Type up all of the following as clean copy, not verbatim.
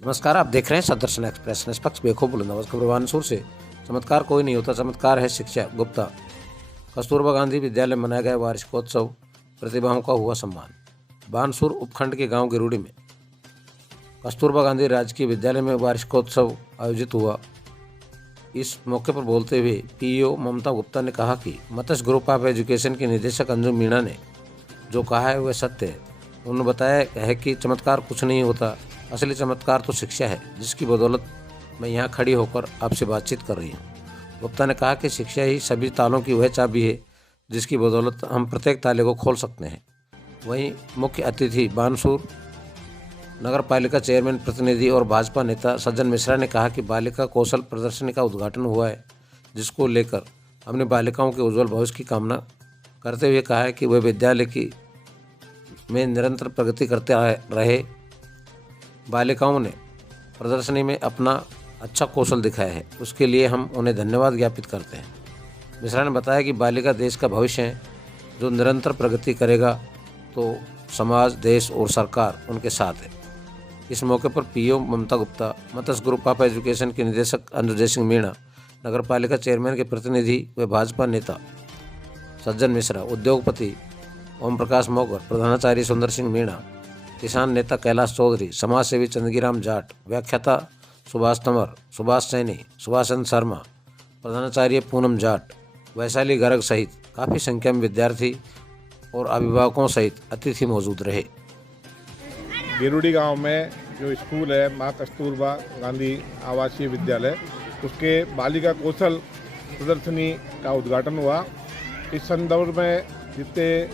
नमस्कार, आप देख रहे हैं सदर्शन एक्सप्रेस। निष्पक्ष बेखौफ बुलंदाबाज खबर बानसूर से। चमत्कार कोई नहीं होता, चमत्कार है शिक्षा। गुप्ता। कस्तूरबा गांधी विद्यालय में मनाया गया वार्षिकोत्सव, प्रतिभाओं का हुआ सम्मान। बानसूर उपखंड के गांव गिरूडी में कस्तूरबा गांधी राजकीय विद्यालय में वार्षिकोत्सव आयोजित हुआ। इस मौके पर बोलते हुए पीईओ ममता गुप्ता ने कहा कि मत्स्य ग्रुप ऑफ एजुकेशन के निदेशक अंजू मीणा ने जो कहा है वह सत्य है। उन्होंने बताया है कि चमत्कार कुछ नहीं होता, असली चमत्कार तो शिक्षा है, जिसकी बदौलत मैं यहाँ खड़ी होकर आपसे बातचीत कर रही हूँ। गुप्ता ने कहा कि शिक्षा ही सभी तालों की वह चाबी है जिसकी बदौलत हम प्रत्येक ताले को खोल सकते हैं। वहीं मुख्य अतिथि बानसूर नगर पालिका चेयरमैन प्रतिनिधि और भाजपा नेता सज्जन मिश्रा ने कहा कि बालिका कौशल प्रदर्शनी का उद्घाटन हुआ है, जिसको लेकर हमने बालिकाओं के उज्जवल भविष्य की कामना करते हुए कहा है कि वह विद्यालय की में निरंतर प्रगति करते रहे। बालिकाओं ने प्रदर्शनी में अपना अच्छा कौशल दिखाया है, उसके लिए हम उन्हें धन्यवाद ज्ञापित करते हैं। मिश्रा ने बताया कि बालिका देश का भविष्य है, जो निरंतर प्रगति करेगा तो समाज, देश और सरकार उनके साथ है। इस मौके पर PEO Mamata Gupta, Matsya group of education के निदेशक अंजू सिंह मीणा, नगर पालिका चेयरमैन के प्रतिनिधि व भाजपा नेता सज्जन मिश्रा, उद्योगपति ओम प्रकाश मोगर, प्रधानाचार्य सुंदर सिंह मीणा, किसान नेता कैलाश चौधरी, समाज सेवी चंदगीराम जाट, व्याख्याता सुभाष तंवर, सुभाष सैनी, सुभाष चंद्र शर्मा, प्रधानाचार्य पूनम जाट, वैशाली गर्ग सहित काफ़ी संख्या में विद्यार्थी और अभिभावकों सहित अतिथि मौजूद रहे। गिरूडी गांव में जो स्कूल है माँ कस्तूरबा गांधी आवासीय विद्यालय, उसके बालिका कौशल प्रदर्शनी का उद्घाटन हुआ। इस संदर्भ में जितने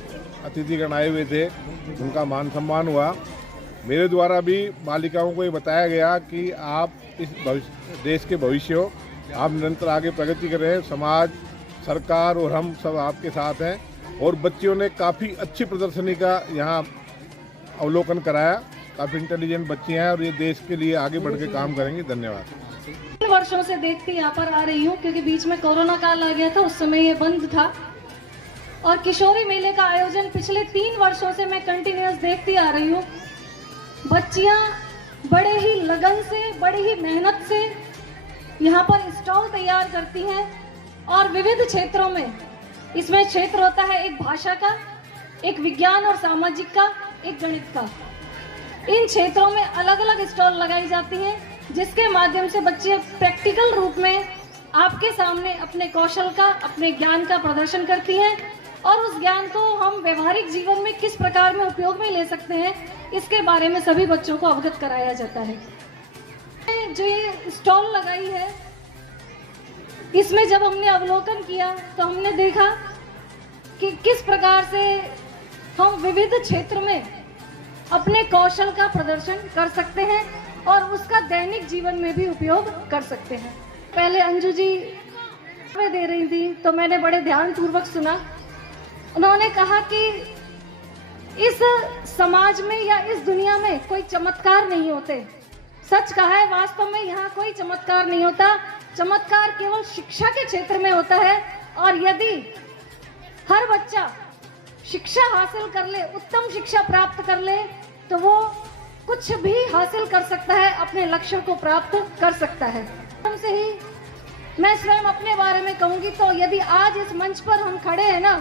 अतिथिगण आए हुए थे उनका मान सम्मान हुआ। मेरे द्वारा भी बालिकाओं को ये बताया गया कि आप इस देश के भविष्य हो, आप निरंतर आगे प्रगति कर रहे हैं, समाज, सरकार और हम सब आपके साथ हैं। और बच्चियों ने काफ़ी अच्छी प्रदर्शनी का यहाँ अवलोकन कराया। काफ़ी इंटेलिजेंट बच्चियाँ हैं और ये देश के लिए आगे बढ़ के काम करेंगी। धन्यवाद। 3 वर्षों से देखते यहाँ पर आ रही हूँ, क्योंकि बीच में कोरोना काल आ गया था, उस समय ये बंद था। और किशोरी मेले का आयोजन पिछले 3 वर्षों से मैं कंटिन्यूअस देखती आ रही हूँ। बच्चियाँ बड़े ही लगन से, बड़ी ही मेहनत से यहाँ पर स्टॉल तैयार करती हैं और विविध क्षेत्रों में, इसमें क्षेत्र होता है एक भाषा का, एक विज्ञान और सामाजिक का, एक गणित का। इन क्षेत्रों में अलग अलग स्टॉल लगाई जाती हैं, जिसके माध्यम से बच्चे प्रैक्टिकल रूप में आपके सामने अपने कौशल का, अपने ज्ञान का प्रदर्शन करती हैं और उस ज्ञान को हम व्यवहारिक जीवन में किस प्रकार में उपयोग में ले सकते हैं, इसके बारे में सभी बच्चों को अवगत कराया जाता है। जो ये स्टॉल लगाई है, इसमें जब हमने अवलोकन किया तो हमने देखा कि किस प्रकार से हम विविध क्षेत्र में अपने कौशल का प्रदर्शन कर सकते हैं और उसका दैनिक जीवन में भी उपयोग कर सकते हैं। पहले अंजू जी दे रही थी तो मैंने बड़े ध्यानपूर्वक सुना। उन्होंने कहा कि इस समाज में या इस दुनिया में कोई चमत्कार नहीं होते। सच कहा है, वास्तव में यहाँ कोई चमत्कार नहीं होता। चमत्कार केवल शिक्षा के क्षेत्र में होता है और यदि हर बच्चा शिक्षा हासिल कर ले, उत्तम शिक्षा प्राप्त कर ले, तो वो कुछ भी हासिल कर सकता है, अपने लक्ष्य को प्राप्त कर सकता है। हमसे ही मैं स्वयं अपने बारे में कहूँगी तो यदि आज इस मंच पर हम खड़े हैं ना,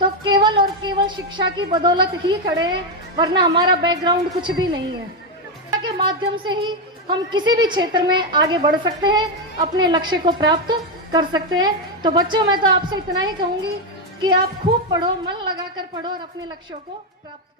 तो केवल और केवल शिक्षा की बदौलत ही खड़े हैं, वरना हमारा बैकग्राउंड कुछ भी नहीं है। शिक्षा के माध्यम से ही हम किसी भी क्षेत्र में आगे बढ़ सकते हैं, अपने लक्ष्य को प्राप्त कर सकते हैं। तो बच्चों, मैं तो आपसे इतना ही कहूँगी कि आप खूब पढ़ो, मन लगाकर पढ़ो और अपने लक्ष्यों को प्राप्त